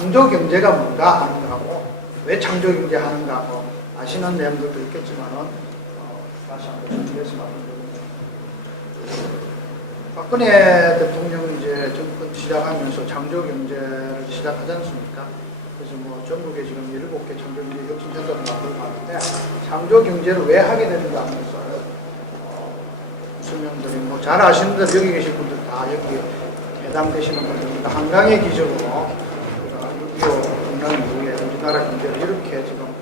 창조경제가 뭔가 하는 거하고 왜 창조경제 하는가 하고 아시는 내용들도 있겠지만은 다시 한번 정리해서 말씀드립니다. 박근혜 대통령이 이제 정권 시작하면서 창조경제를 시작하지 않습니까? 그래서 뭐 전국에 지금 7개 창조경제 혁신센터를 만들고 하는데 창조경제를 왜 하게 되는가 하면서 설명들이 뭐 잘 아시는 분 여기 계신 분들 다 여기 해당되시는 분들입니다. 한강의 기준으로 6.25 분란 이후에 우리나라 경제를 이렇게 지금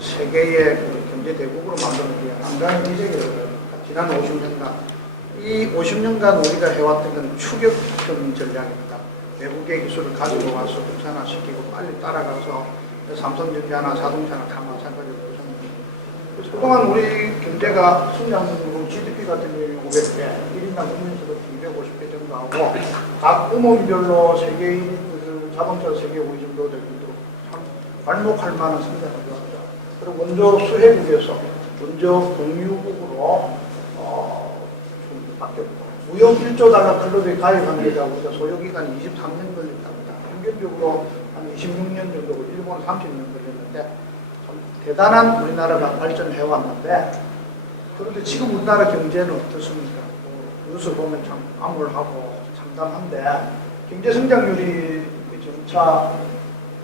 세계의 그 경제 대국으로 만드는 게 한강의 기적이거든요. 지난 50년간 이 50년간 우리가 해왔던 건 추격형 전략입니다. 외국의 기술을 가지고 와서 국산화시키고 빨리 따라가서 삼성전자나 자동차나 다 마찬가지로 그래서 그동안 우리 경제가 성장률로 GDP 같은 경우에 500배, 1인당 국민소득 250배 정도 하고 각 부문별로 세계인 자동차 세계 5위 정도 될 정도로 참 발목할 만한 성장을 해왔죠. 그리고 원조 수혜국에서 원조 공유국으로 바뀌었고 무역 1조 달러 클럽에 가입한 게가 우리가 소요기간이 23년 걸렸답니다. 평균적으로 한 26년 정도고 일본은 30년 걸렸는데 참 대단한 우리나라가 발전해 왔는데 그런데 지금 우리나라 경제는 어떻습니까? 뉴스 보면 참 암울하고 참담한데 경제 성장률이 점차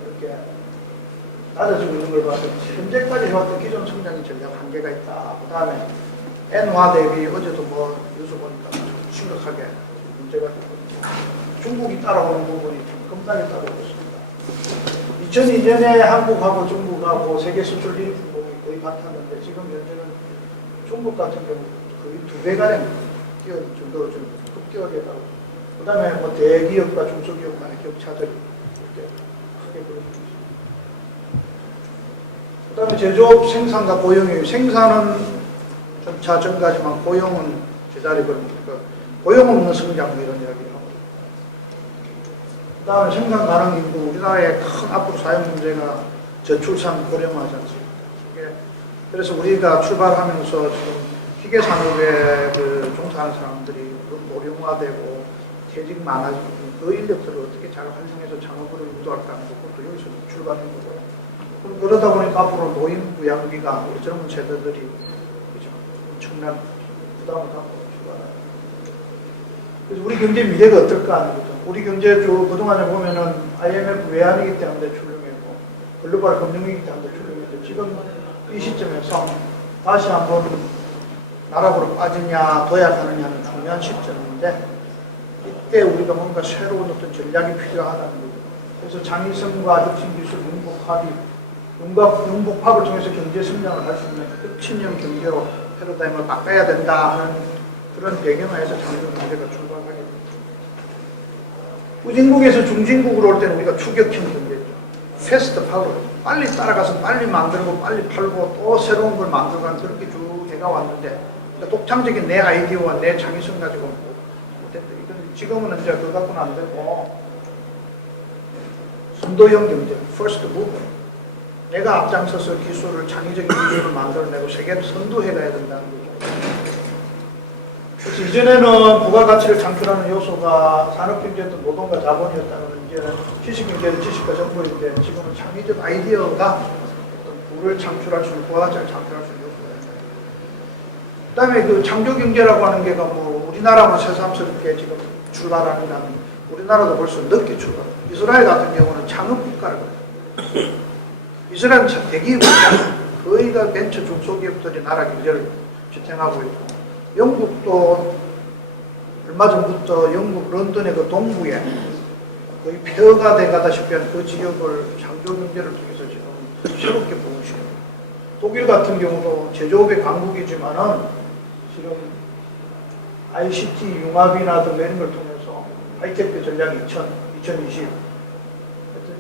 이렇게 낮아지고 있는 걸 봐서 현재까지 해왔던 기존 성장의 전략 한계가 있다. 그 다음에 엔화 대비 어제도 뭐 뉴스 보니까 심각하게 문제가 있거든요. 중국이 따라오는 부분이 좀 겁나게 따라오고 있습니다. 2002년에 한국하고 중국하고 세계 수출 1위 부분이 거의 같았는데 지금 현재는 중국 같은 경우 거의 2배가량 뛰어든 정도로 좀 급격하게 따라오고 그 다음에 뭐 대기업과 중소기업 간의 격차들이 이렇게 크게 벌어지고 있습니다. 그 다음에 제조업 생산과 고용이 생산은 점차 증가하지만 고용은 제자리 걸으니까 고용 없는 성장 이런 이야기를 하고 그 다음에 생산 가능 인구 우리나라의 큰 앞으로 사회 문제가 저출산 고령화지 않습니까? 그래서 우리가 출발하면서 지금 기계 산업에 그 종사하는 사람들이 고령화되고 퇴직 많아지고 그 인력들을 어떻게 잘 활용해서 창업을 유도할까 하는 것도 여기서 출발한 거고요. 그러다 보니까 앞으로 노인 부양비가 우리 젊은 세대들이 엄청난 부담을 갖고 출발합니다. 그래서 우리 경제 미래가 어떨까 하는 거죠. 우리 경제 그동안에 보면은 IMF 외환위기 때 한번 출렁했고 글로벌 금융위기 때 한번 출렁했는데 지금 이 시점에서 다시 한번 나락으로 빠지냐 도약하느냐는 중요한 시점인데 이때 우리가 뭔가 새로운 어떤 전략이 필요하다는 거죠. 그래서 창의성과 혁신기술 융복합이 융복합을 통해서 경제 성장을 할 수 있는 혁신형 경제로 패러다임을 바꿔야 된다 하는 그런 배경하에서 창조경제가 출발하게 됩니다. 후진국에서 중진국으로 올 때는 우리가 추격형 경제죠. 패스트 파워, 빨리 따라가서 빨리 만들고 빨리 팔고 또 새로운 걸 만들고 그렇게 쭉 해가 왔는데 그러니까 독창적인 내 아이디어와 내 창의성 가지고 못했다. 지금은 이제 그거 갖고는 안 되고 선도형 경제, first mover. 내가 앞장서서 기술을, 창의적인 기술을 만들어내고 세계를 선도해가야 된다는 거죠. 그래서 이전에는 부가가치를 창출하는 요소가 산업경제였던 노동과 자본이었다면 이제는 지식경제는 지식과 정보인데 지금은 창의적 아이디어가 어떤 부를 창출할 수 있는, 부가가치를 창출할 수 있는 요소가 그 다음에 그 창조경제라고 하는 게가 뭐 우리나라만 새삼스럽게 지금 출발하는다면 우리나라도 벌써 늦게 출발. 이스라엘 같은 경우는 창업국가라고 이스라엘은 대기업입니다. 거의가 벤처 중소기업들이 나라 경제를 지탱하고 있고 영국도 얼마 전부터 영국 런던의 그 동부에 거의 폐허가 돼가다시피 한 그 지역을 창조경제를 통해서 지금 새롭게 부으시고 독일 같은 경우도 제조업의 강국이지만은 지금 ICT 융합이나 등 이런 걸 통해서 하이테크 전략 2020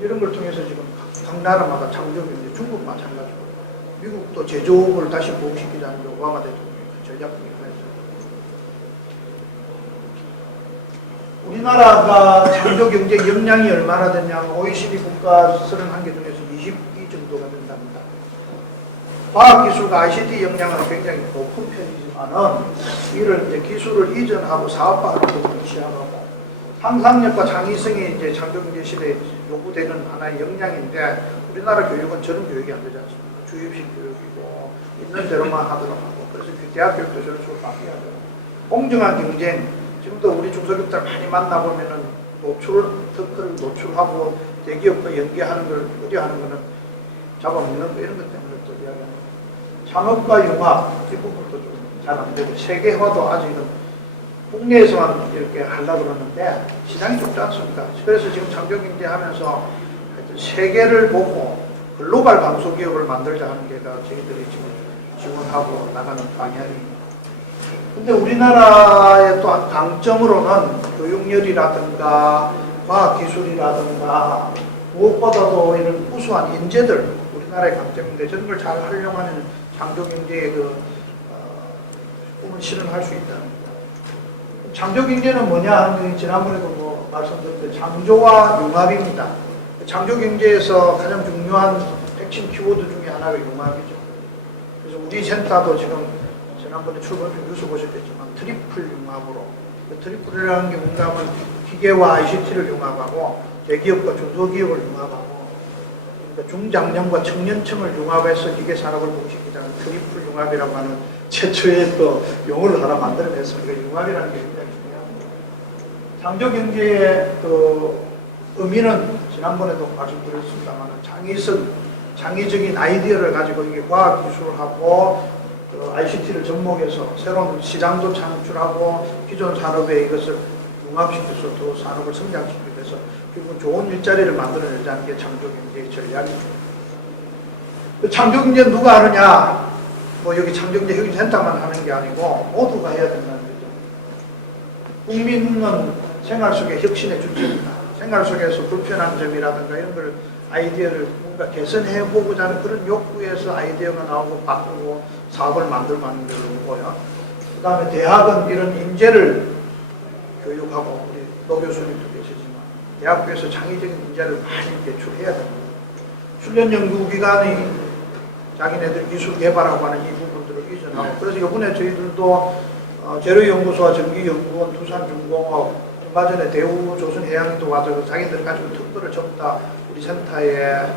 이런 걸 통해서 지금 각 나라마다 창조경제, 중국 마찬가지고 미국도 제조업을 다시 부흥시키자는 오바마 대통령의 전략 중에 하나였습니다. 우리나라가 창조경제 역량이 얼마나 되냐면 OECD 국가 31개 중에서 20위 정도가 된답니다. 과학기술과 ICT 역량은 굉장히 높은 편이지만은 이를 이제 기술을 이전하고 사업화하는 부분을 취하고 상상력과 창의성이 이제 창조경제 시대에 요구되는 하나의 역량인데 우리나라 교육은 저런 교육이 안 되지 않습니까? 주입식 교육이고 있는 대로만 하도록 하고 그래서 그 대학 교육도 저런 식으로 바뀌어야 돼요. 공정한 경쟁, 지금도 우리 중소기업들 많이 만나보면은 특허를 노출하고 대기업과 연계하는 걸 의뢰하는 거는 잡아먹는 거 이런 것 때문에 또 이야기합니다. 창업과 융합 이 부분도 좀 잘 안 되고 세계화도 아직은 국내에서만 이렇게 하려고 그러는데 시장이 좁지 않습니까? 그래서 지금 창조경제 하면서 하여튼 세계를 보고 글로벌 강소기업을 만들자 하는 게가 저희들이 지금 지원하고 나가는 방향입니다. 근데 우리나라의 또한 강점으로는 교육열이라든가 과학기술이라든가 무엇보다도 이런 우수한 인재들 우리나라의 강점인데 저런 걸 잘 활용하는 창조경제의 꿈을 실현할 수 있다는 거죠. 창조경제는 뭐냐 하는 게 지난번에도 뭐 말씀드렸는데 창조와 융합입니다. 창조경제에서 가장 중요한 핵심 키워드 중에 하나가 융합이죠. 그래서 우리 센터도 지금 지난번에 출범식 뉴스 보셨겠지만 트리플 융합으로 트리플이라는 게 뭔가 하면 기계와 ICT를 융합하고 대기업과 중소기업을 융합하고 그러니까 중장년과 청년층을 융합해서 기계산업을 복식하자는 트리플 융합이라고 하는 최초의 또 용어를 하나 만들어냈습니다. 융합이라는 게 굉장히 중요합니다. 창조경제의 그 의미는 지난번에도 말씀드렸습니다만 창의적인 아이디어를 가지고 이게 과학기술하고 ICT를 접목해서 새로운 시장도 창출하고 기존 산업에 이것을 융합시켜서 더 산업을 성장시키기 위해서 결국 좋은 일자리를 만들어내자는 게 창조경제의 전략이죠. 그 창조경제 누가 하느냐? 뭐 여기 창조경제 혁신센터만 하는 게 아니고 모두가 해야 된다는 거죠. 국민은 생활 속의 혁신의 주체입니다. 생활 속에서 불편한 점이라든가 이런 걸 아이디어를 뭔가 개선해보고자 하는 그런 욕구에서 아이디어가 나오고 바꾸고 사업을 만들고 하는 게 오고요. 그 다음에 대학은 이런 인재를 교육하고 우리 노 교수님도 계시지만 대학교에서 창의적인 인재를 많이 배출해야 됩니다. 훈련 연구기관이 자기네들 기술 개발하고 하는 이 부분들을 이전하고 그래서 이번에 저희들도 재료연구소와 전기연구원, 두산중공업 얼마 전에 대우조선해양도 와서 자기들 가지고 특허를 전부 다 우리 센터에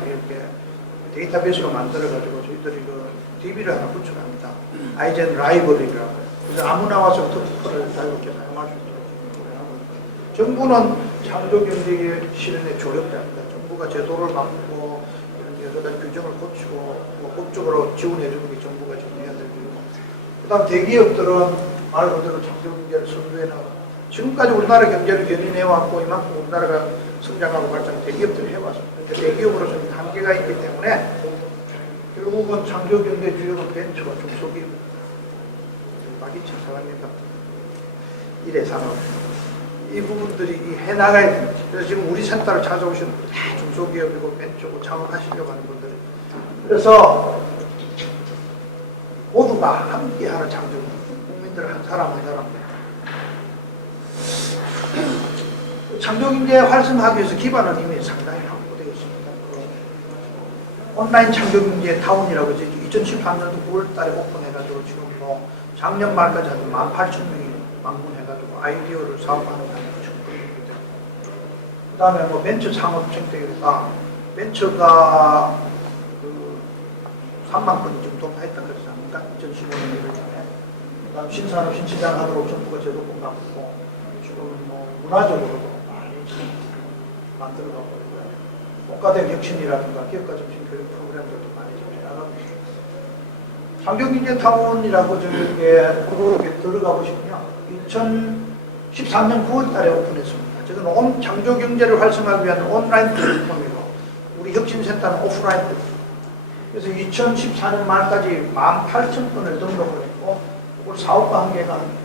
이렇게 데이터베이스로 만들어가지고 저희들이 그 DB를 하나 구축합니다. 아이젠 라이브러리라고. 그래서 아무나 와서 특허를 자유롭게 사용할 수 있도록 하고 있고요. 정부는 창조경제 실현의 조력자입니다. 정부가 제도를 바꾸고 이런 여러 가지 규정을 고치고 뭐 법적으로 지원해주는 게 정부가 지금 해야 될 일이고 그 다음 대기업들은 말 그대로 창조경제를 선도해 나가고 지금까지 우리나라 경제를 견인해왔고 이만큼 우리나라가 성장하고 발전 대기업들이 해왔습니다. 그러니까 대기업으로서는 한계가 있기 때문에 결국은 창조경제 주역은 벤처와 중소기업입니다. 박이천 사장님 같은 일의 산업 이 부분들이 해나가야 됩니다. 그래서 지금 우리 센터를 찾아오시는 분들 다 중소기업이고 벤처고 창업하시려고 하는 분들이 그래서 모두가 함께하는 창조 국민들 한 사람 한 사람 창조경제 활성화하기 위해서 기반은 이미 상당히 확보되어 있습니다. 온라인 창조경제 타운이라고 2013년도 9월달에 오픈해가지고 지금 뭐 작년 말까지 한 18,000명이 방문해가지고 아이디어를 사업하는 단계가 충분합니다. 그 다음에 뭐 벤처 창업 생태계가 벤처가 그 3만 건이 좀 돌파했던 거지 않습니까? 2015년 1월달에. 그 다음 신산업 신시장 하도록 정부가 제도권 갖고 지금 뭐 문화적으로도 많이 만들어가고 있고요. 국가대 혁신이라든가 기업가 정신 교육 프로그램들도 많이 좀 해나가고 있습니다. 창조경제 타운이라고 저기 들어가 보시면요. 2013년 9월달에 오픈했습니다. 저건 창조경제를 활성화하기 위한 온라인 플랫폼이고 우리 혁신센터는 오프라인 플랫폼. 그래서 2014년 말까지 18,000건을 등록을 했고 그걸 사업과 한계가 합니다.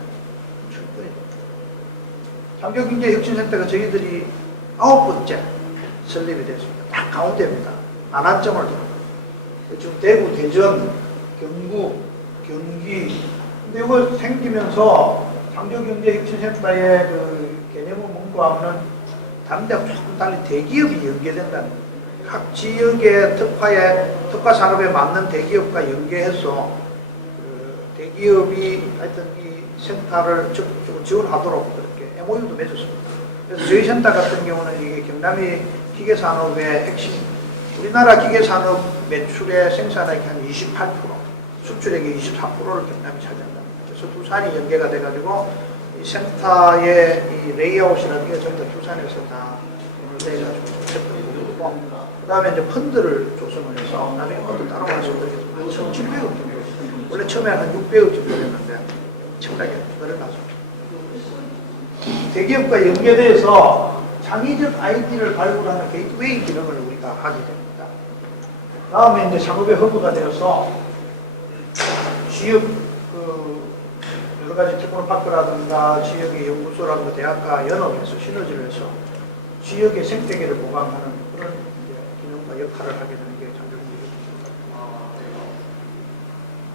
창조경제혁신센터가 저희들이 9번째 설립이 됐습니다. 딱 가운데입니다. 안한점을 들어요. 지금 대구, 대전, 경북, 경기 근데 이거 생기면서 창조경제혁신센터의 그 개념은 뭔가 하면 다른 데하고 조금 달리 대기업이 연계된다는 거예요. 각 지역의 특화 산업에 맞는 대기업과 연계해서 그 대기업이 하여튼 이 센터를 적극적으로 지원하도록 그렇게 MOU도 맺었습니다. 그래서 저희 센터 같은 경우는 이게 경남이 기계산업의 핵심, 우리나라 기계산업 매출의 생산액이 한 28%, 수출액의 24%를 경남이 차지한다. 그래서 두산이 연계가 돼가지고 이 센터의 이 레이아웃이라는 게 전부 두산에서 다 오늘 내가지고 했던 부분이고, 그 다음에 이제 펀드를 조성을 해서 나중에 펀드 따로 가서 한 1,700억 정도, 원래 처음에 한 600억 정도 됐는데 엄청나게 늘어나서 대기업과 연계돼서 창의적 아이디를 발굴하는 게이트웨이 기능을 우리가 하게 됩니다. 다음에 이제 상업의 허브가 되어서 지역 여러 가지 테크노파크라든가 지역의 연구소라든가 대학과 연합해서 시너지를 해서 지역의 생태계를 보강하는 그런 기능과 역할을 하게 되는 게 창조경제입니다.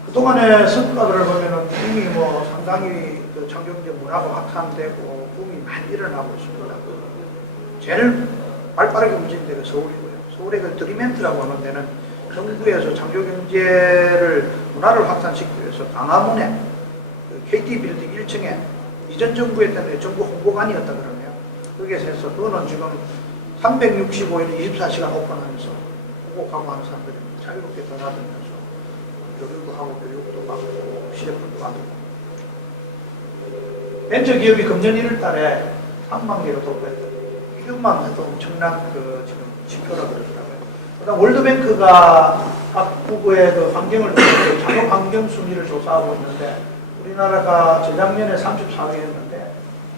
그동안의 성과들을 보면은 이미 뭐 상당히 그 창조경제 문화가 확산되고 붐이 많이 일어나고 있습니다. 제일 발빠르게 움직이는 데가 서울이고요. 서울의 그 드림엔트라고 하는 데는 정부에서 창조경제를 문화를 확산시키기 위해서 광화문에 KT 빌딩 1층에 이전 정부에 때문에 정부 홍보관이었다 그러네요. 거기에서 해서 그거는 지금 365일 24시간 오픈하면서 홍보하고 하는 사람들이 자유롭게 떠나다니면서 교육도 하고 교육도 받고 시제품도 만들고, 벤처기업이 금년 1월 달에 3만 개로 돌파했거든요. 이것만 해도 엄청난 그 지금 지표라 그러더라고요. 그다음 월드뱅크가 각 부부의 그 환경을 작업 환경 순위를 조사하고 있는데 우리나라가 재작년에 34위였는데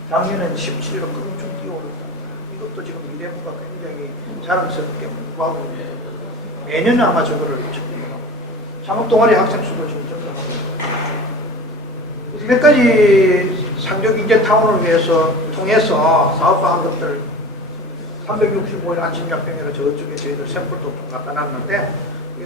작년에는 17위로 엄청 뛰어오르답니다. 이것도 지금 미래부가 굉장히 자랑스럽게 공부하고 있는 거예요. 매년 아마 저거를 측정하고 창업동아리 학생 수도 지금 증가하고 있어요. 그래서 몇 가지 상조경제타운을 위해서 통해서 사업화한 것들 365일 안심약병이라 저쪽에 저희들 샘플도 좀 갖다 놨는데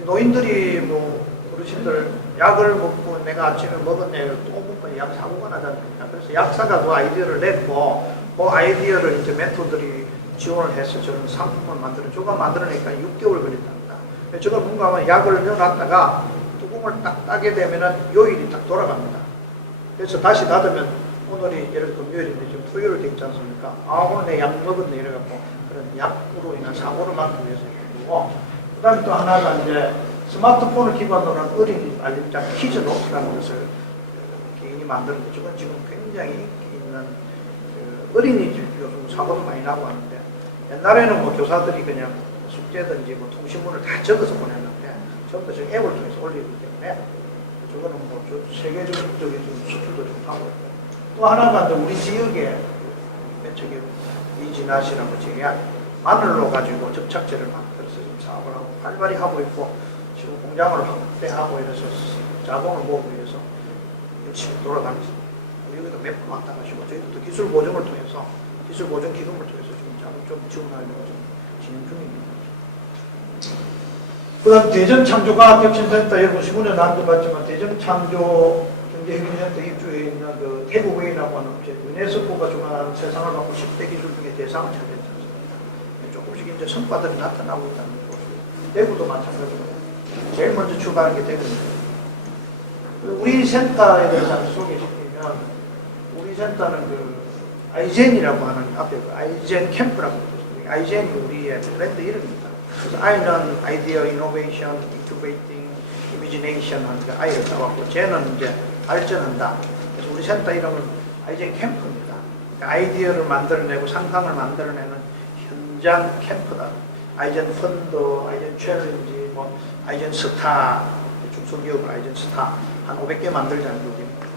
노인들이 뭐 어르신들 약을 먹고 내가 아침에 먹었네 또 먹고 약 사고가 나지 않습니까? 그래서 약사가 그 아이디어를 냈고 그 아이디어를 이제 멘토들이 지원을 해서 저런 상품을 저거 만들어내니까 6개월 걸린답니다. 저걸 뭔가 하면 약을 넣어놨다가 뚜껑을 딱 따게 되면은 요일이 딱 돌아갑니다. 그래서 다시 닫으면 오늘이 예를 들어 금요일인데 지금 토요일 돼 있지 않습니까? 아 오늘 내 약 먹었네 이래갖고 그런 약으로 인한 사고를 막기 위해서 있고, 그 다음에 또 하나가 이제 스마트폰을 기반으로 한 어린이 알림장 키즈 노트라는 것을 개인이 만드는 거죠. 저건 지금 굉장히 인기 있는 어린이 요즘 사고도 많이 나고 하는데, 옛날에는 뭐 교사들이 그냥 숙제든지 뭐 통신문을 다 적어서 보냈는데 전부 다 지금 앱을 통해서 올리기 때문에 저거는 뭐 세계적인 수출도 좀 하고 있고, 또 하나가 이제 우리 지역에 저기 이진아 씨라고 제가 마늘로 가지고 접착제를 만들어서 지금 사업을 하고 활발히 하고 있고, 지금 공장을 확대하고 이래서 자본을 모으기 위해서 열심히 돌아가면서 여기도 몇 번 왔다 가시고, 저희도 또 기술 보증을 통해서 기술 보증 기금을 통해서 지금 자본 좀 지원하려고 좀 진행 중입니다. 그다음 대전 창조과학 혁신센터 여러분 신문에 나도 봤지만 대전 창조 경제혁신센터 입주해 있는 그 태국웨이라고 하는 업체, 유네스코가 주관하는 세상을 바꿀 10대 기술 중에 대상을 차지했지 않습니까? 조금씩 이제 성과들이 나타나고 있다는 거고, 대구도 마찬가지로 제일 먼저 출발한 게 대구입니다. 우리 센터에 대해서 소개시키면, 우리 센터는 그 아이젠이라고 하는 앞에 그 아이젠 캠프라고 있습니다. 아이젠이 우리의 브랜드 이름입니다. 그래서 I는 아이디어, 이노베이션, 인큐베이팅, 이미지네이션 하는 게 I를 따왔고, J는 이제 발전한다. 그래서 우리 센터 이름은 아이젠 캠프입니다. 그러니까 아이디어를 만들어내고 상상을 만들어내는 현장 캠프다. 아이젠 펀드, 아이젠 챌린지, 뭐 아이젠 스타, 중소기업 아이젠 스타 한 500개 만들자는 얘기입니다.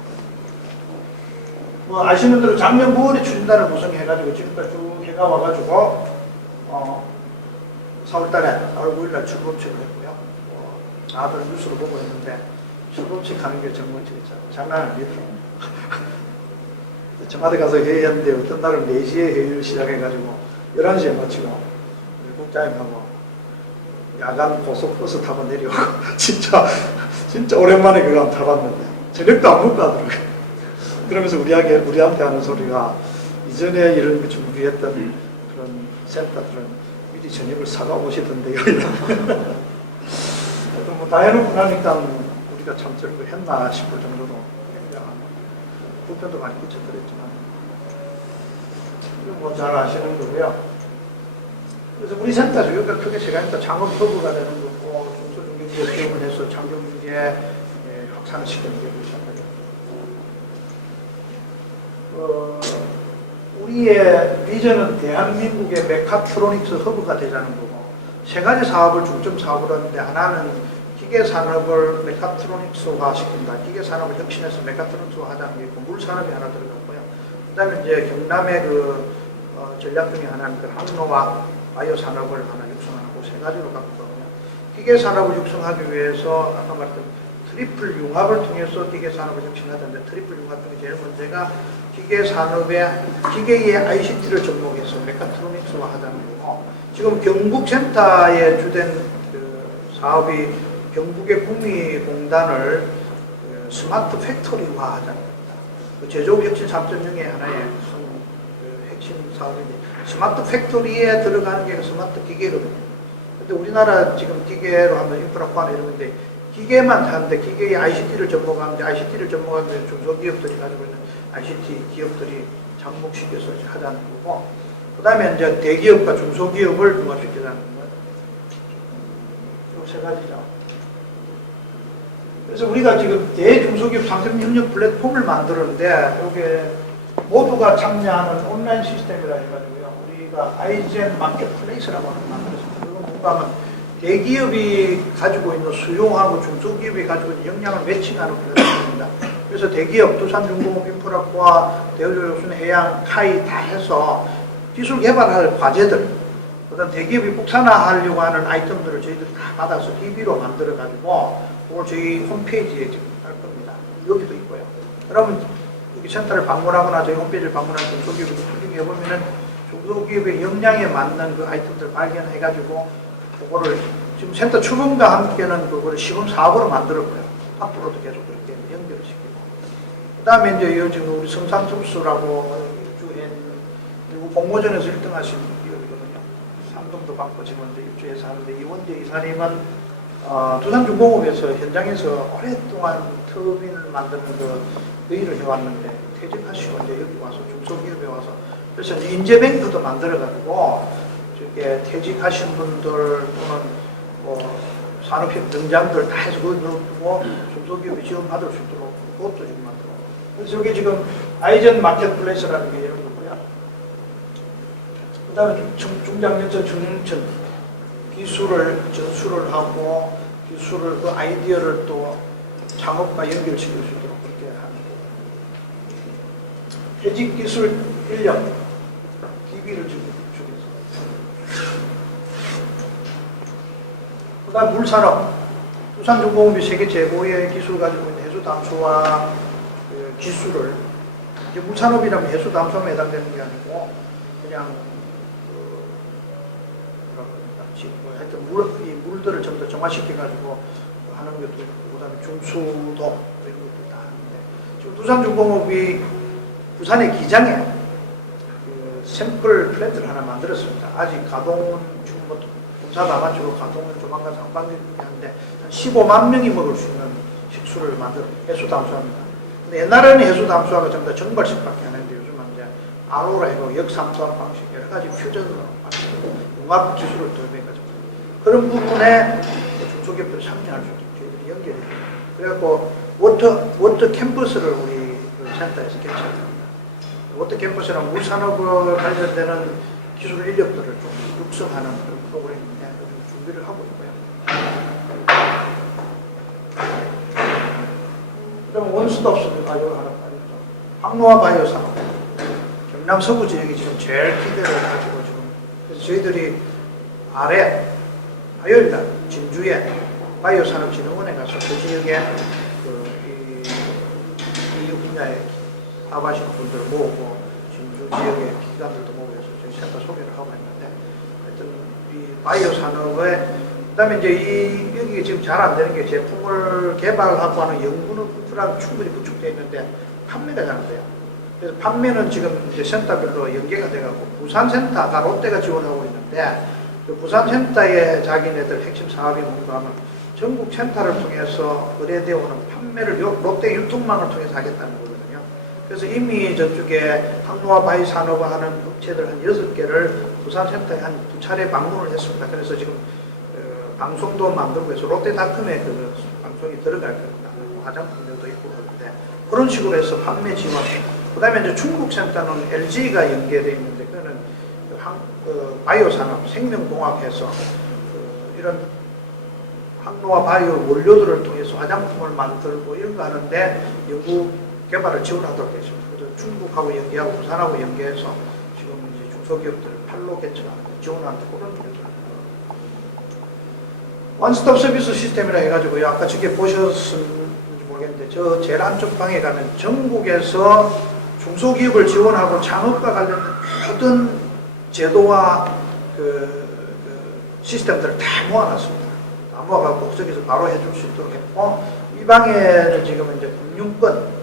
뭐 아시는 대로 작년 9월에 추진단을 구성해가지고 지금까지 쭉 해가 와가지고 4월달에 4월 9일날 출범식을 했고요. 다들 뉴스로 보고 있는데 출범식 하는 게 정말 장난 아니에요. 청와대 가서 회의했는데 어떤 날은 4시에 회의를 시작해가지고 11시에 마치고 국장님하고 야간 고속버스 타고 내려오고 진짜 오랜만에 그거 한번 타봤는데 저녁도 안 먹고 하더라고요. 그러면서 우리한테 하는 소리가 이전에 이런 거 준비했던 그런 센터들은 미리 저녁을 사가 오시던데요. 뭐 다 해놓고 나니까 우리가 참 저런 거 했나 싶을 정도로 굉장한 불편도 많이 끼쳐드렸지만 뭐 잘 아시는 거고요. 그래서 우리 센터 여기가 크게 제가 하니까 창업 허브가 되는 거고 중소중견기업 기업을 해서 창조경제 확산을 시키는 게 우리 센터죠. 우리의 비전은 대한민국의 메카트로닉스 허브가 되자는 거고 세 가지 사업을 중점 사업으로 하는데 하나는 기계 산업을 메카트로닉스화 시킨다. 기계 산업을 혁신해서 메카트로닉스화 하자는 게 있고 물 산업이 하나 들어갔고요. 그다음에 이제 경남의 전략 중에 하나는 항로와 바이오 산업을 하나 육성하고 세 가지로 갖고 있거든요. 기계 산업을 육성하기 위해서 아까 말했던 트리플 융합을 통해서 기계 산업을 혁신하던데 트리플 융합 중에 제일 문제가 기계 산업의 기계의 ICT를 접목해서 메카트로닉스화 하자는 거고 지금 경북센터의 주된 사업이 경북의 국미공단을 스마트 팩토리화 하자는 겁니다. 제조업 혁신 3.0의 하나의 핵심 사업인데 스마트 팩토리에 들어가는 게 스마트 기계거든요. 근데 우리나라 지금 기계로 하면 인프라권 이런 건데 기계만 하는데 기계의 ICT를 접목하는데 ICT를 접목하면 중소기업들이 가지고 있는 ICT 기업들이 접목시켜서 하자는 거고 그 다음에 이제 대기업과 중소기업을 융합시키자는 거예요. 이 세 가지죠. 그래서 우리가 지금 대중소기업 상생협력 플랫폼을 만들었는데 이게 모두가 참여하는 온라인 시스템이라 해가지고요. 우리가 아이젠 마켓플레이스라고 하는 걸 만들었습니다. 그건 뭔가 하면 대기업이 가지고 있는 수요하고 중소기업이 가지고 있는 역량을 매칭하는 플랫폼입니다. 그래서 대기업, 두산중공업 인프라과 대우조선 해양, 카이 다 해서 기술 개발할 과제들, 그다음 대기업이 국산화하려고 하는 아이템들을 저희들이 다 받아서 DB로 만들어가지고 그걸 저희 홈페이지에 지금 할 겁니다. 여기도 있고요. 여러분 여기 센터를 방문하거나 저희 홈페이지를 방문하는 중소기업을 클릭해 보면은 중소기업의 역량에 맞는 그 아이템들을 발견해가지고 그거를 지금 센터 출범과 함께는 그거를 시범 사업으로 만들었고요. 앞으로도 계속 그렇게 연결을 시키고. 그 다음에 이제 지금 우리 성산특수라고 입주해 그리고 공모전에서 1등 하신 기업이거든요. 상금도 받고 지금 이제 입주해서 하는데 이원재 이사님은 두산중공업에서 현장에서 오랫동안 터빈을 만드는 그 일을 해왔는데 퇴직하시고 이제 여기 와서 중소기업에 와서 그래서 이제 인재뱅크도 만들어가지고 저게 퇴직하신 분들 또는 뭐 산업협 등장들 다 해서 거기 넣고 중소기업에 지원받을 수 있도록 그것도 지금 만들고 그래서 여기 지금 아이젠 마켓플레이스라는 게 이런 거고요. 그 다음에 중장년층 중년층 기술을 전수를 하고 기술을 그 아이디어를 또 창업과 연결시킬 수 있도록 그렇게 하는 거고 퇴직기술 인력 DB를 주기 위해서 그 다음 물산업 두산중공업이 세계 최고의 기술을 가지고 있는 해수 담수화 그 기술을 이제 물산업이라면 해수 담수화에 해당되는 게 아니고 그냥 하여튼 이 물들을 전부 다 정화시켜가지고 하는 것도 있고, 그 다음에 중수도 이런 것도 다 하는데, 지금 두산중공업이 부산의 기장에 그 샘플 플랜트를 하나 만들었습니다. 아직 가동은 지금 뭐 공사 다 마치고 가동은 조만간 상반기인데, 한 15만 명이 먹을 수 있는 식수를 만들어, 해수 담수화입니다. 근데 옛날에는 해수 담수화가 전부 다 정발식밖에 안 했는데, 요즘은 이제 아로라 해고 역삼수화 방식, 여러 가지 퓨전으로 융합 기술을 도입해가지고 그런 부분에 중소기업들이 참여할 수 있도록 저희들이 연결이 됩니다. 그래갖고 워터 캠퍼스를 우리 센터에서 개최합니다. 워터 캠퍼스랑 물산업과 관련되는 기술 인력들을 좀 육성하는 그런 프로그램인데 준비를 하고 있고요. 그다음에 원스톱 서비스 항로와 바이오 산업, 경남 서부 지역이 지금 제일 기대를 가지고 지금 그래서 저희들이 아래 화요일날 진주에 바이오산업진흥원에 가서 그 지역에 이 분야에 사업하시는 분들을 모으고 진주 지역의 기관들도 모여서 저희 센터 소개를 하고 있는데 하여튼 이 바이오산업에 그다음에 이제 여기 지금 잘 안 되는 게 제품을 개발하고 하는 연구는 인프라가 충분히 구축되어 있는데 판매가 잘 안 돼요. 그래서 판매는 지금 이제 센터별로 연계가 돼갖고 부산센터가 롯데가 지원하고 있는데 그 부산센터의 자기네들 핵심 사업이 뭔가 하면 전국 센터를 통해서 의뢰되어 오는 판매를 롯데 유통망을 통해서 하겠다는 거거든요. 그래서 이미 저쪽에 항로와 바이오 산업을 하는 업체들 한 6개를 부산센터에 한 2차례 방문을 했습니다. 그래서 지금 방송도 만들고 해서 롯데닷컴에 그 방송이 들어갈 겁니다. 화장품들도 있고 그런데 그런 식으로 해서 판매 지원. 그 다음에 이제 충북센터는 LG가 연계되어 있는데 그거는 바이오 산업, 생명공학에서 이런 항로와 바이오 원료들을 통해서 화장품을 만들고 이런 거 하는데 연구 개발을 지원하도록 했습니다. 그래서 중국하고 연계하고 부산하고 연계해서 지금 이제 중소기업들을 팔로 개척하는 지원하는 그런 일을 원스톱 서비스 시스템이라 해가지고요. 아까 저게 보셨는지 모르겠는데 저 제일 안쪽 방에 가면 전국에서 중소기업을 지원하고 창업과 관련된 모든 제도와 그 시스템들을 다 모아놨습니다. 다 모아갖고 저기서 바로 해줄 수 있도록 했고 이 방에는 지금 이제 금융권,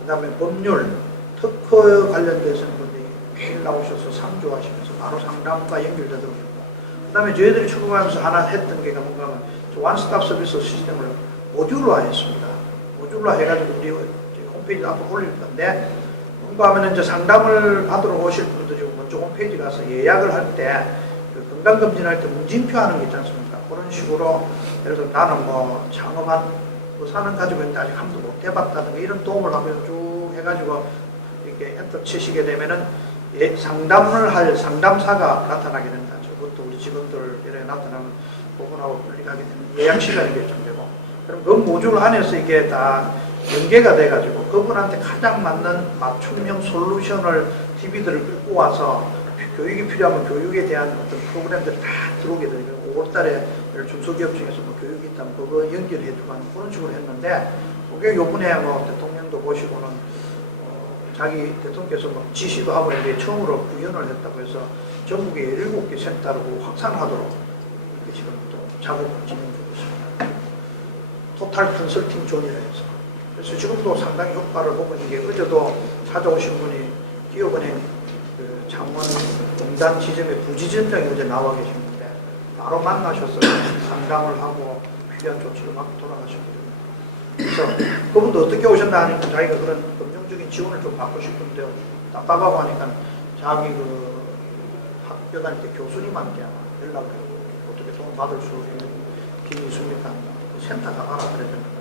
그 다음에 법률, 특허 관련돼서는 분들이 매일 나오셔서 상주하시면서 바로 상담과 연결되도록 했고 그 다음에 저희들이 출범하면서 하나 했던 게 뭔가 하면 원스톱 서비스 시스템을 모듈화 했습니다. 모듈화 해가지고 우리 홈페이지 앞으로 올릴 건데 뭔가 하면 이제 상담을 받으러 오실 분들이 먼저 홈페이지 가서 예약을 할 때 그 건강검진할 때 문진표 하는 게 있지 않습니까? 그런 식으로 예를 들어 나는 뭐 창업한 사는 가지고 있는데 아직 한 번도 못 해봤다든가 이런 도움을 하고 쭉 해가지고 이렇게 엔터 치시게 되면은 상담을 할 상담사가 나타나게 된다. 저것도 우리 직원들 이렇게 나타나면 그분하고 분리하게 되면 예약 시간이 결정되고 그럼 그 모듈 안에서 이게 다 연계가 돼가지고 그분한테 가장 맞는 맞춤형 솔루션을 TV들을 끌고 와서 교육이 필요하면 교육에 대한 어떤 프로그램들이 다 들어오게 되고 5월달에 중소기업 중에서 뭐 교육이 있다면 그거 연결해주고 하는 그런 식으로 했는데 그게 요번에 뭐 대통령도 보시고는 자기 대통령께서 뭐 지시도 하고 이제 처음으로 구현을 했다고 해서 전국에 7개 센터로 확산하도록 이렇게 지금 또 작업을 진행 중에 있습니다. 토탈 컨설팅 존이라 해서 그래서 지금도 상당히 효과를 보고 있는 게 어제도 찾아오신 분이 기업은행 그 창원공단 지점의 부지점장이 어제 나와 계시는데 바로 만나셔서 상담을 하고 필요한 조치를 막 돌아가셨거든요. 그래서 그분도 어떻게 오셨나 하니까 자기가 그런 금융적인 지원을 좀 받고 싶은데 답답하고 하니까 자기 그 학교 다닐 때 교수님한테 연락을 해서 어떻게 도움 받을 수 있는 길이 있습니까? 그 센터 가봐라 그러셨는데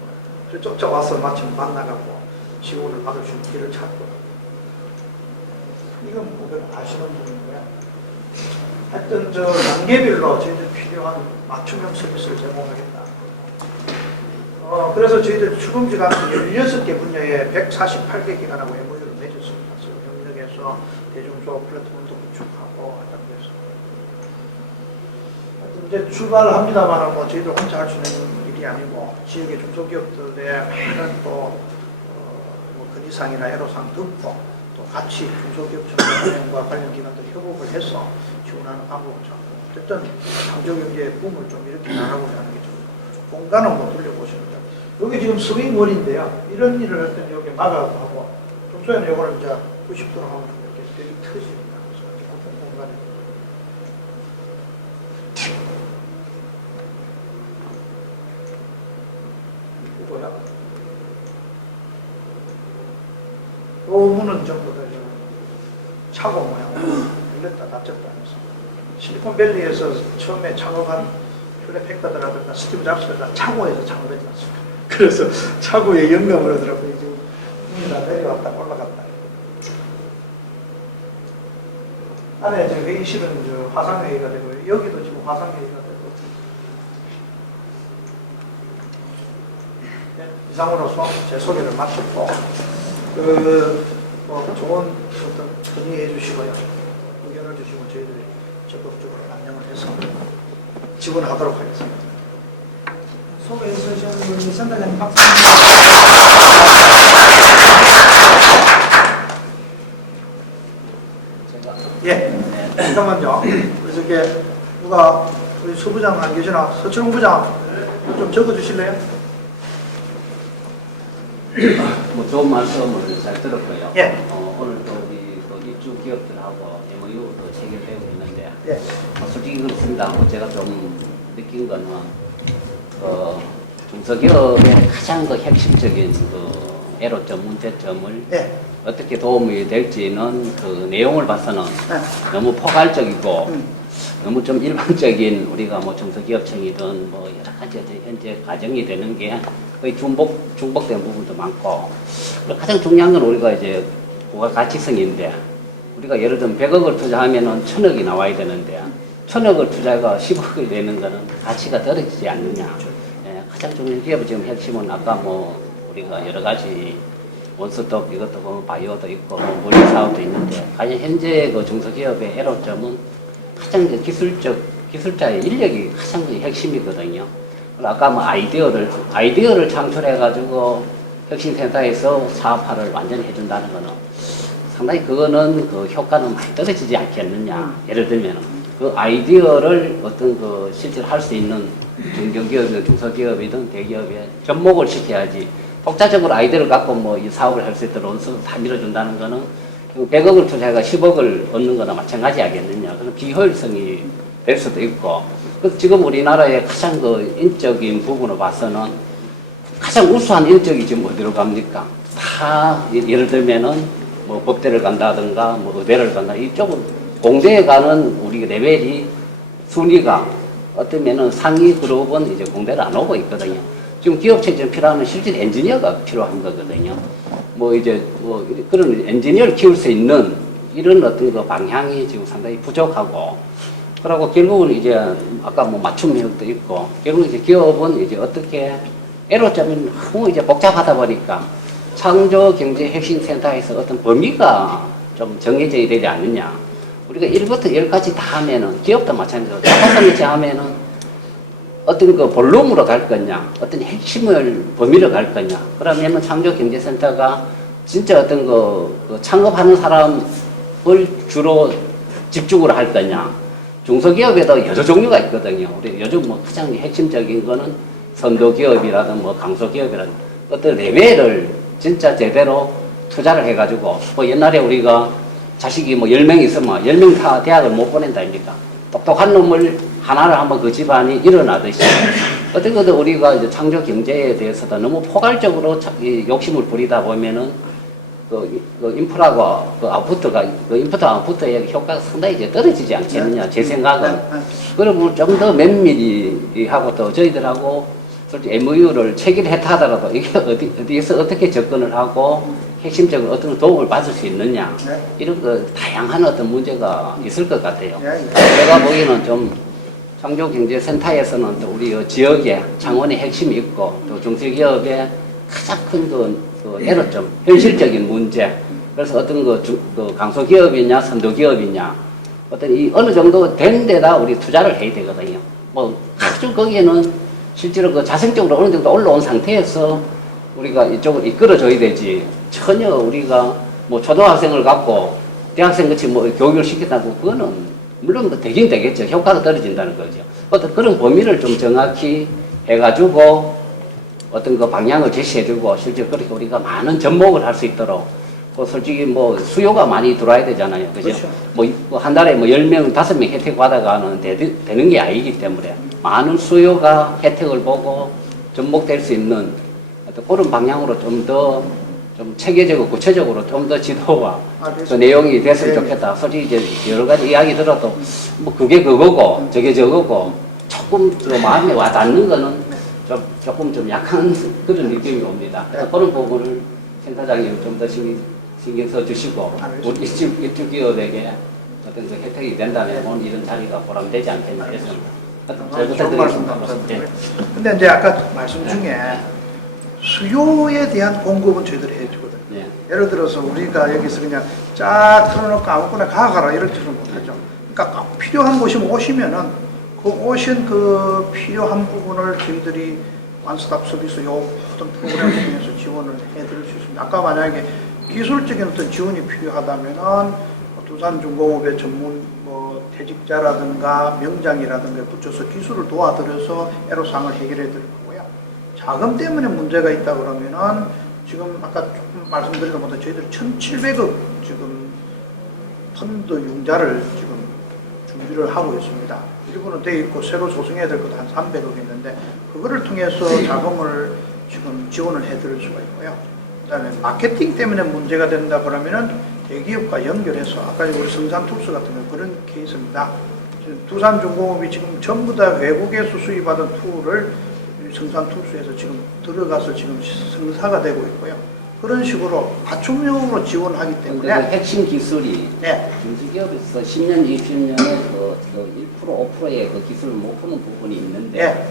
그래서 쫓아와서 마침 만나갖고 지원을 받을 수 있는 길을 찾고 이건 뭐 아시는 분인데 하여튼 저 단계별로 저희들 필요한 맞춤형 서비스를 제공하겠다. 그래서 저희들 출범지가 16개 분야에 148개 기관하고 MOU를 맺었습니다. 협력해서 대중소 플랫폼도 구축하고 하자고 해서 하여튼 이제 출발을 합니다만 뭐 저희들 혼자 할 수 있는 일이 아니고 지역의 중소기업들의 많은 또 뭐 근위상이나 애로상 듣고 또 같이 중소기업청과 관련 기관들 협업을 해서 지원하는 방법을 찾고 어쨌든 창조경제의 붐을 좀 이렇게 나가고자 하는 게 좀 공간을 못 돌려보십니다. 여기 지금 스윙월인데요. 이런 일을 할 때는 여기 막아서 하고 평소에는 이거를 이제 90도로 하면 이렇게 되게 터집니다. 그래서 어떤 공간에 이거야. 이 문은 전부 다 차고 모양으로 열렸다 닫혔다 하면서 실리콘밸리에서 처음에 창업한 ���렛패커드라든가 스티브 잡스가 다 차고에서 창업했지 않습니까? 그래서 차고에 영감을 하더라고요. 지금 문이 다 내려왔다 올라갔다. 안에 이제 회의실은 저 화상회의가 되고 여기도 지금 화상회의가 되고 네, 이상으로서 제 소개를 마쳤고 뭐 좋은 어떤 건의해 주시고요. 의견을 주시면 저희들이 적극적으로 반영을 해서 지원하도록 하겠습니다. 소개해 주신 우리 센터장님 박수. 예, 잠깐만요. 그래서 이게 누가 우리 서부장 안 계시나? 서철웅 부장 좀 적어주실래요? 뭐 좋은 말씀을 잘 들었고요. 예. 오늘 또 우리 또 입주 기업들하고 MOU도 체결되고 있는데, 예. 솔직히 그렇습니다. 제가 좀 느낀 거는 중소기업의 가장 그 핵심적인 그 애로점, 문제점을 예. 어떻게 도움이 될지는 그 내용을 봐서는 예. 너무 포괄적이고 음. 너무 좀 일반적인 우리가 뭐 중소기업청이든 뭐 여러 가지 현재 과정이 되는 게 거의 중복된 부분도 많고 가장 중요한 건 우리가 이제 부가가치성인데 우리가 예를 들면 100억을 투자하면은 1000억이 나와야 되는데 1000억을 투자가 10억이 되는 거는 가치가 떨어지지 않느냐. 예, 가장 중요한 기업의 지금 핵심은 아까 뭐 우리가 여러 가지 원스톱 이것도 보면 바이오도 있고 뭐 물류 사업도 있는데 가장 현재 그 중소기업의 애로점은 가장 기술자의 인력이 가장 핵심이거든요. 아까 뭐 아이디어를 창출해가지고 혁신센터에서 사업화를 완전히 해준다는 거는 상당히 그거는 그 효과는 많이 떨어지지 않겠느냐. 예를 들면 그 아이디어를 어떤 그 실제로 할 수 있는 중견기업이든 중소기업이든 대기업에 접목을 시켜야지 독자적으로 아이디어를 갖고 뭐 이 사업을 할 수 있도록 원수를 다 밀어준다는 거는 100억을 투자해가 10억을 얻는 거나 마찬가지 하겠느냐. 그런 비효율성이 될 수도 있고. 그래서 지금 우리나라의 가장 그 인적인 부분을 봐서는 가장 우수한 인적이 지금 어디로 갑니까? 다 예를 들면은 뭐 법대를 간다든가 뭐 의대를 간다. 이쪽은 공대에 가는 우리 레벨이 순위가 어떠면은 상위 그룹은 이제 공대를 안 오고 있거든요. 지금 기업체에 필요하면 실제 엔지니어가 필요한 거거든요. 뭐 이제 뭐 그런 엔지니어를 키울 수 있는 이런 어떤 그 방향이 지금 상당히 부족하고, 그리고 결국은 이제 아까 뭐 맞춤 형도 있고, 결국 이제 기업은 이제 어떻게 애로점이 너무 이제 복잡하다 보니까 창조경제혁신센터에서 어떤 범위가 좀 정해져야 되지 않느냐. 우리가 1부터 10까지 다 하면은 기업도 마찬가지로 자파성이지 하면은 어떤 그 볼륨으로 갈 거냐, 어떤 핵심을 범위로 갈 거냐. 그러면은 창조경제센터가 진짜 어떤 그 창업하는 사람을 주로 집중으로 할 거냐. 중소기업에도 여러 종류가 있거든요. 우리 요즘 뭐 가장 핵심적인 거는 선도기업이라든 뭐 강소기업이라든 어떤 레벨을 진짜 제대로 투자를 해가지고, 뭐 옛날에 우리가 자식이 뭐 10명 있으면 10명 다 대학을 못 보낸다 아닙니까? 똑똑한 놈을 하나를 한번 그 집안이 일어나듯이 어떤 것도 우리가 이제 창조 경제에 대해서도 너무 포괄적으로 욕심을 부리다 보면은 그 인프라가 그 아웃풋가 그 인풋 아웃풋의 효과가 상당히 이제 떨어지지 않겠느냐. 제 생각은. 그러면 좀 더 면밀히 하고 또 저희들하고 솔직히 MOU를 체결했다 하더라도 이게 어디에서 어떻게 접근을 하고 핵심적으로 어떤 도움을 받을 수 있느냐. 이런 그 다양한 어떤 문제가 있을 것 같아요. 제가 보기에는 좀 창조경제센터에서는 또 우리 지역에 창원의 핵심이 있고 또 중소기업의 가장 큰 그 애로점, 현실적인 문제. 그래서 어떤 그 강소기업이냐 선도기업이냐 어떤 이 어느 정도 된 데다 우리 투자를 해야 되거든요. 뭐 아주 거기에는 실제로 그 자생적으로 어느 정도 올라온 상태에서 우리가 이쪽을 이끌어줘야 되지. 전혀 우리가 뭐 초등학생을 갖고 대학생 같이 뭐 교육을 시켰다고 그거는 물론 뭐 되긴 되겠죠. 효과가 떨어진다는 거죠. 어떤 그런 범위를 좀 정확히 해가지고 어떤 그 방향을 제시해주고 실제 그렇게 우리가 많은 접목을 할 수 있도록 솔직히 뭐 수요가 많이 들어와야 되잖아요. 그죠? 그렇죠. 뭐 한 달에 뭐 10명, 5명 혜택 받아가는 되는 게 아니기 때문에 많은 수요가 혜택을 보고 접목될 수 있는 어떤 그런 방향으로 좀 더 좀 체계적으로 구체적으로 좀 더 지도와 그 내용이 됐으면 좋겠다. 솔직히 이제 여러 가지 이야기 들어도 뭐 그게 그거고 저게 저거고 조금 좀 마음에 와닿는 거는 조금 좀 약한 그런 느낌이 옵니다. 그래서 그런 부분을 센터장님 좀 더 신경 써주시고 우리 입주 기업에게 어떤 그 혜택이 된다면 오늘 이런 자리가 보람되지 않겠나 해서 잘 부탁드리겠습니다. 근데 이제 아까 말씀 중에 수요에 대한 공급은 저희들이 해주거든요. 네. 예를 들어서 우리가 여기서 그냥 쫙 틀어놓고 아무거나 가라 이렇게는 못하죠. 그러니까 꼭 필요한 곳이 오시면은 그 오신 그 필요한 부분을 저희들이 원스톱 서비스 요 어떤 프로그램을 통해서 지원을 해드릴 수 있습니다. 아까 만약에 기술적인 어떤 지원이 필요하다면은 두산중공업의 전문 뭐 퇴직자라든가 명장이라든가 붙여서 기술을 도와드려서 애로사항을 해결해 드릴 거고요. 자금 때문에 문제가 있다 그러면은 지금 아까 조금 말씀드린 것보다 저희들 1,700억 지금 펀드 융자를 지금 준비를 하고 있습니다. 일부는 돼 있고 새로 조성해야 될 것도 한 300억 있는데 그거를 통해서 자금을 지금 지원을 해드릴 수가 있고요. 그다음에 마케팅 때문에 문제가 된다 그러면은 대기업과 연결해서 아까 우리 성산투스 같은 거 그런 케이스입니다. 두산중공업이 지금 전부 다 외국에서 수입하던 툴을 성산투스에서 지금 들어가서 지금 성사가 되고 있고요. 그런 식으로 맞춤형으로 지원하기 근데 때문에 그 핵심 기술이 네. 중소기업에서 10년, 20년에 그 1%, 5%의 그 기술을 못 푸는 부분이 있는데 네.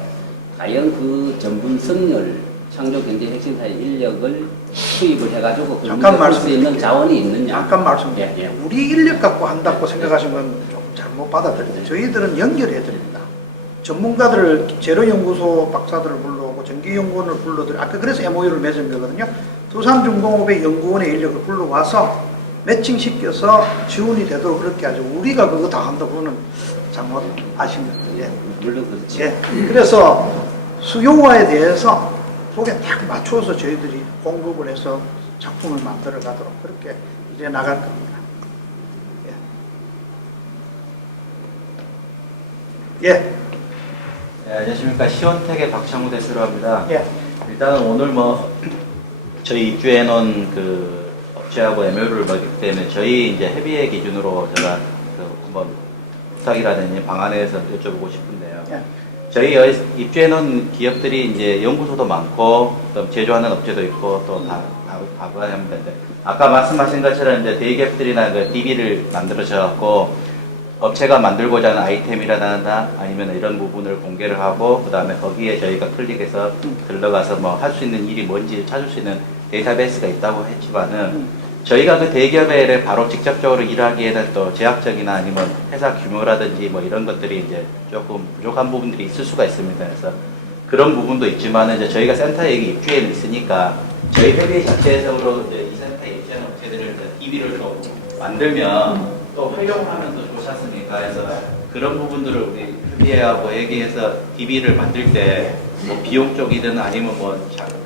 과연 그 전문성을 창조 경제 핵심사의 인력을 투입을 해가지고 그 잠깐 문제 풀수 있는 말씀드릴게요. 자원이 있느냐? 잠깐 말씀드릴게요. 예, 예. 우리 인력 갖고 한다고 생각하시는 건 좀 잘못 받아들여요. 저희들은 연결해야 됩니다. 전문가들을 제로연구소 박사들을 불러오고 전기연구원을 불러들여 아까 그래서 MOU를 맺은 거거든요. 두산중공업의 연구원의 인력을 불러와서 매칭시켜서 지원이 되도록 그렇게 하죠. 우리가 그거 다 한다고 그거는 잘못 아신 거예요. 예. 물론 그렇지. 예. 그래서 수요화에 대해서 거기에 딱 맞춰서 저희들이 공급을 해서 작품을 만들어 가도록 그렇게 이제 나갈 겁니다. 예. 예. 네, 안녕하십니까. 시원텍의 박창우 대표로 합니다. 예. 일단은 오늘 저희 입주해놓은 그 업체하고 MOU를 맺기 때문에 저희 이제 협의회 기준으로 제가 부탁이라든지 방안에 대해서 여쭤보고 싶은데요. 예. 저희 입주해놓은 기업들이 이제 연구소도 많고 또 제조하는 업체도 있고 또 다 하면 되는데 아까 말씀하신 것처럼 이제 대기업들이나 그 DB를 만들어져갖고 업체가 만들고자 하는 아이템이라든가 아니면 이런 부분을 공개를 하고 그 다음에 거기에 저희가 클릭해서 들어가서 뭐 할 수 있는 일이 뭔지 찾을 수 있는 데이터베이스가 있다고 했지만은 저희가 그 대기업에 바로 직접적으로 일하기에는 또 제약적이나 아니면 회사 규모라든지 뭐 이런 것들이 이제 조금 부족한 부분들이 있을 수가 있습니다. 그래서 그런 부분도 있지만은 이제 저희가 센터에 입주해 있으니까 저희 회계 자체적으로 이제 이 센터에 입주하는 업체들을 DB를 또 만들면 또 활용하면 더 좋지 않습니까? 그래서 그런 부분들을 우리 협의회하고 얘기해서 DB를 만들 때 뭐 비용 쪽이든 아니면 뭐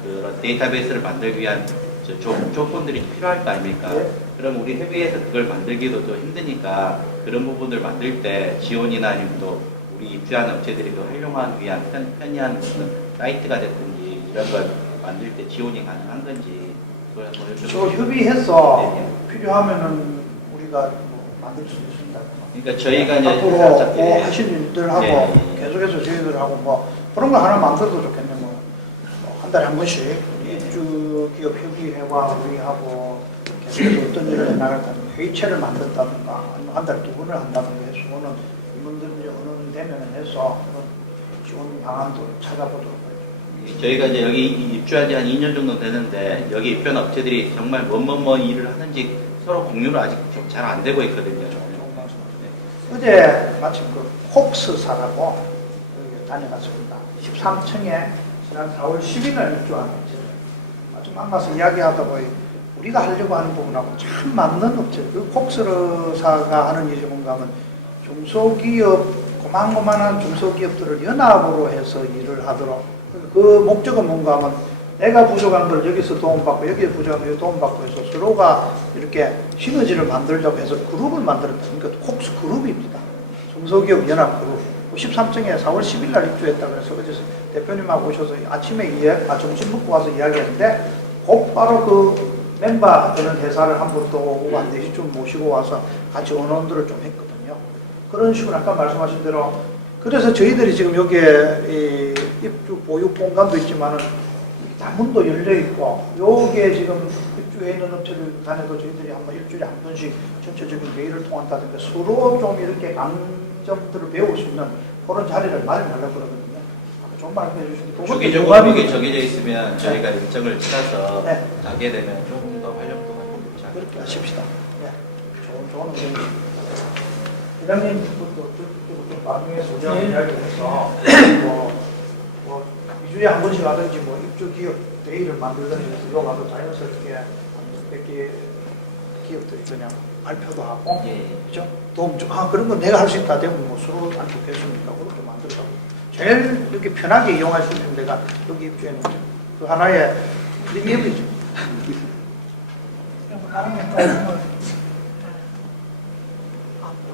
그런 데이터베이스를 만들기 위한 조건들이 필요할 거 아닙니까? 네. 그럼 우리 협의회에서 그걸 만들기도 또 힘드니까 그런 부분들 만들 때 지원이나 아니면 또 우리 입주하는 업체들이 그 활용하기 위한 편리한 무슨 사이트가 됐든지 이런 걸 만들 때 지원이 가능한 건지 그걸 한번 저 협의해서 네, 필요하면은 우리가 뭐 만들 수 있습니다. 그러니까 저희가 이제 앞으로 살짝, 뭐 하시는 일들하고 예. 계속해서 저희들하고 뭐 그런 거 하나 만들어도 좋겠네. 뭐 한 달에 한 번씩 입주 기업 협의회와 우리하고 계속해서 어떤 일을 해나갈까 회의체를 만든다든가 아니면 한 달에 2번을 한다든가 해서 오는 이분들 이제 어느 되면 해서 그런 지원 방안도 찾아보도록 하죠. 저희가 이제 여기 입주한 지 한 2년 정도 되는데 여기 입주한 업체들이 정말 뭐뭐뭐 일을 하는지 서로 공유를 아직 좀 잘 안 되고 있거든요. 어제 마침 그 콕스사라고 여기 다녀갔습니다. 13층에 지난 4월 10일 날 입주한 업체들. 아주 만나서 이야기하다 보니 우리가 하려고 하는 부분하고 참 맞는 업체. 그 콕스사가 하는 일이 뭔가 하면 중소기업, 고만고만한 중소기업들을 연합으로 해서 일을 하도록. 그 목적은 뭔가 하면 내가 부족한 걸 여기서 도움받고 여기에 부족한 걸 도움받고 해서 서로가 이렇게 시너지를 만들자고 해서 그룹을 만들었다. 그러니까 콕스 그룹입니다. 중소기업 연합 그룹. 13층에 4월 10일 날 입주했다 그래서 어제 대표님하고 오셔서 아침에 점심 먹고 와서 이야기했는데 곧바로 그 멤버 되는 회사를 한 번 또 오후 한 4시쯤 모시고 와서 같이 원원들을 좀 했거든요. 그런 식으로 아까 말씀하신 대로 그래서 저희들이 지금 여기에 이 입주 보육 공간도 있지만은 다문도 열려 있고 여기에 지금 입주해 있는 업체들 간에도 저희들이 한번 일주일에 한 번씩 전체적인 회의를 통한다든가 서로 좀 이렇게 강점들을 배울 수 있는 그런 자리를 마련하려고 그러거든요. 좋은 말씀 해주시면 주기적으로 이게 정해져 있으면 저희가 일정을 찾아서 네. 가게 되면 조금 더 활력도가 높지 않을까. 그렇게 하십시다. 네. 좋은 의견입니다. 회장님 또 나중에 소장 이야기를 해서 뭐 2주에 한 번씩 하든지 뭐 입주 기업 대의를 만들든지 해서 이거 가서 자연스럽게 몇 개 기업들이 그냥 발표도 하고 예. 그죠? 도움 좀 그런 건 내가 할 수 있다 되면 뭐 서로 안 좋겠습니까? 그렇게 만들고 제일 이렇게 편하게 이용할 수 있는 데가 여기 입주해 놓죠. 그 하나의 프리미엄이죠.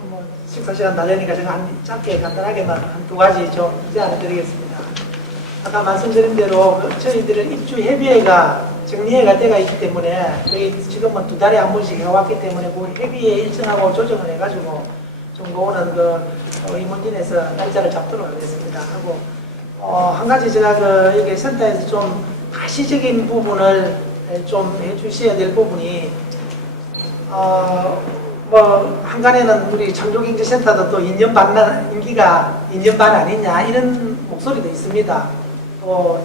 뭐 식사 시간 달래니까 제가 한 짧게 간단하게만 한 두 가지 좀 제안을 드리겠습니다. 아까 말씀드린 대로 저희들은 입주협의회가 정리해갈 때가 있기 때문에 저희 지금은 2달에 한 번씩 해왔기 때문에 그 협의에 일정하고 조정을 해가지고 좀 오는 임원진에서 날짜를 잡도록 하겠습니다. 하고 한 가지 제가 여기 센터에서 좀 가시적인 부분을 좀 해주셔야 될 부분이 뭐 한간에는 우리 창조경제센터도 또 2년 반 임기가 2년 반 아니냐 이런 목소리도 있습니다. 또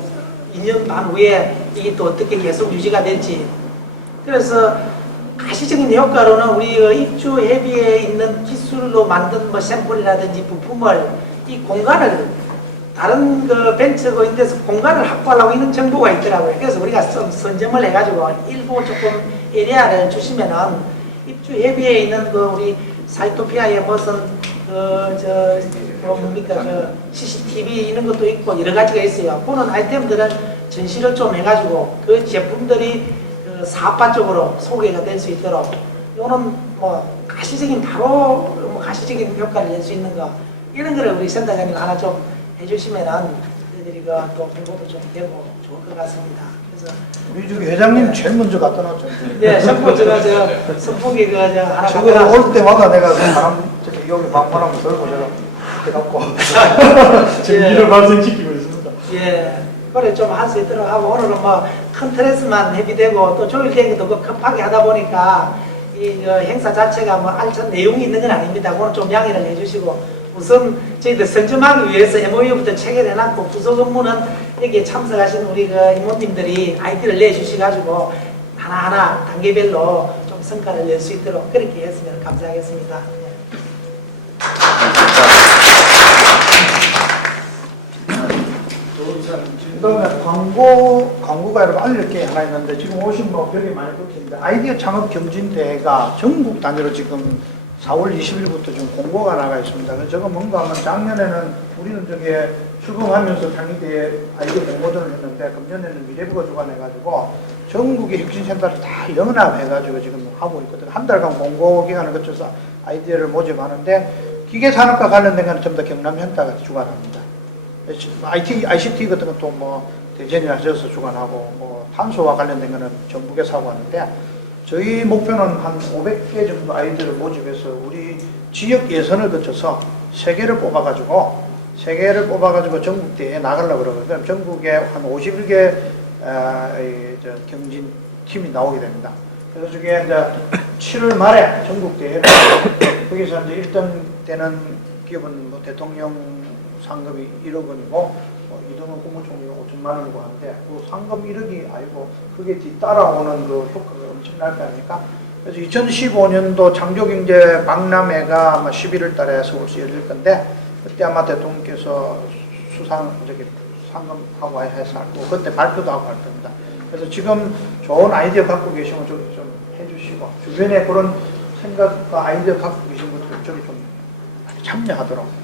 2년 반 후에 이게 또 어떻게 계속 유지가 될지. 그래서 가시적인 효과로는 우리 입주 회비에 있는 기술로 만든 뭐 샘플이라든지 부품을 이 공간을 다른 벤처고 이런 데서 공간을 확보하려고 있는 정보가 있더라고요. 그래서 우리가 좀 선점을 해가지고 일부 조금 에리아를 주시면은 입주 회비에 있는 우리 사이토피아의 무슨 CCTV 이런 것도 있고 여러 가지가 있어요. 그런 아이템들은 전시를 좀 해가지고 그 제품들이 사업화 쪽으로 소개가 될 수 있도록 이거는 뭐 가시적인 가시적인 효과를 낼 수 있는 거 이런 거를 우리 센터장님 하나 좀 해주시면은 저희들이 또 공부도 좀 되고 좋을 것 같습니다. 그래서 우리 저기 회장님 제일 먼저 갖다 놨죠. 네, 선풍 선풍기 하나 저거 올 때마다 내가 사람 저기 여기 방문하면 들고 제가 해갖고 전기를 발생시키고 있습니다. 예, 그래 좀 할 수 있도록 하고 오늘은 뭐 큰 트레스만 협의되고 또 조율되기도 급하게 하다 보니까 이 행사 자체가 뭐 알찬 내용이 있는 건 아닙니다. 그건 좀 양해를 해주시고 우선 저희들 선점하기 위해서 MOU부터 체결해놨고 부속 업무는 여기에 참석하신 우리 임원님들이 아이디를 내주셔가지고 하나하나 단계별로 좀 성과를 낼 수 있도록 그렇게 했으면 감사하겠습니다. 그다음에 광고가 여러분 알릴 게 하나 있는데 지금 오신 뭐 벽에 많이 붙어있는데 아이디어 창업 경진대회가 전국 단위로 지금 4월 20일부터 좀 공고가 나가 있습니다. 그래서 저거 뭔가 하면 작년에는 우리는 저게 출범하면서 장기대회 아이디어 공모전을 했는데 금년에는 미래부가 주관해가지고 전국의 혁신센터를 다 연합해가지고 지금 하고 있거든요. 한 달간 공고 기간을 거쳐서 아이디어를 모집하는데 기계산업과 관련된 건 전부 다 경남현타가 주관합니다. ICT 같은 것도 뭐 대전이 하셔서 주관하고 뭐 탄소와 관련된 거는 전북에서 하고 하는데 저희 목표는 한 500개 정도 아이디어를 모집해서 우리 지역 예선을 거쳐서 3개를 뽑아가지고 전국 대회에 나가려고 그러거든요. 전국에 한 51개 경진 팀이 나오게 됩니다. 그래서 저게 이제 7월 말에 전국 대회 거기서 이제 1등 되는 기업은 뭐 대통령 상금이 1억 원이고 이등은 국무총리가 5천만 원이고 하는데 그 상금 1억이 아니고 그게 뒤따라오는 그 효과가 엄청날 거 아닙니까? 그래서 2015년도 창조경제 박람회가 아마 11월 달에 서울시 열릴 건데 그때 아마 대통령께서 상금하고 해서 그때 발표도 하고 할 겁니다. 그래서 지금 좋은 아이디어 갖고 계시면 좀 해주시고 주변에 그런 생각과 아이디어 갖고 계신 분들 저기 좀 참여하도록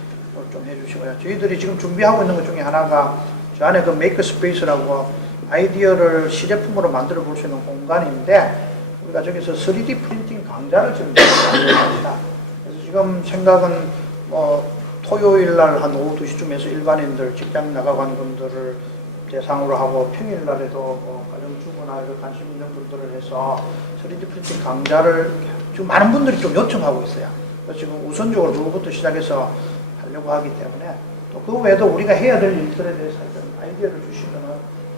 좀 해주시고요. 저희들이 지금 준비하고 있는 것 중에 하나가 저 안에 그 메이크 스페이스라고 아이디어를 시제품으로 만들어 볼 수 있는 공간인데 우리가 저기서 3D 프린팅 강좌를 지금 합니다. 그래서 지금 생각은 뭐 토요일 날 한 오후 2시쯤에서 일반인들 직장 나가간 분들을 대상으로 하고 평일 날에도 뭐 가정주부나 관심 있는 분들을 해서 3D 프린팅 강좌를 지금 많은 분들이 좀 요청하고 있어요. 그래서 지금 우선적으로 누구부터 시작해서 하려고 하기 때문에 또 그 외에도 우리가 해야 될 일들에 대해서 아이디어를 주시면은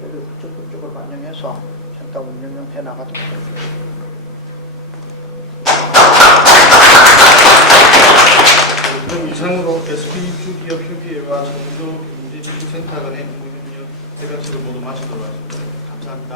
저희들 적극적으로 반영해서 센터 운영을 해 나가도록 하겠습니다. 이상으로 SPU 기업협의회와 창조경제지식센터 간의 공유협 대각서를 모두 마치도록 하겠습니다. 감사합니다.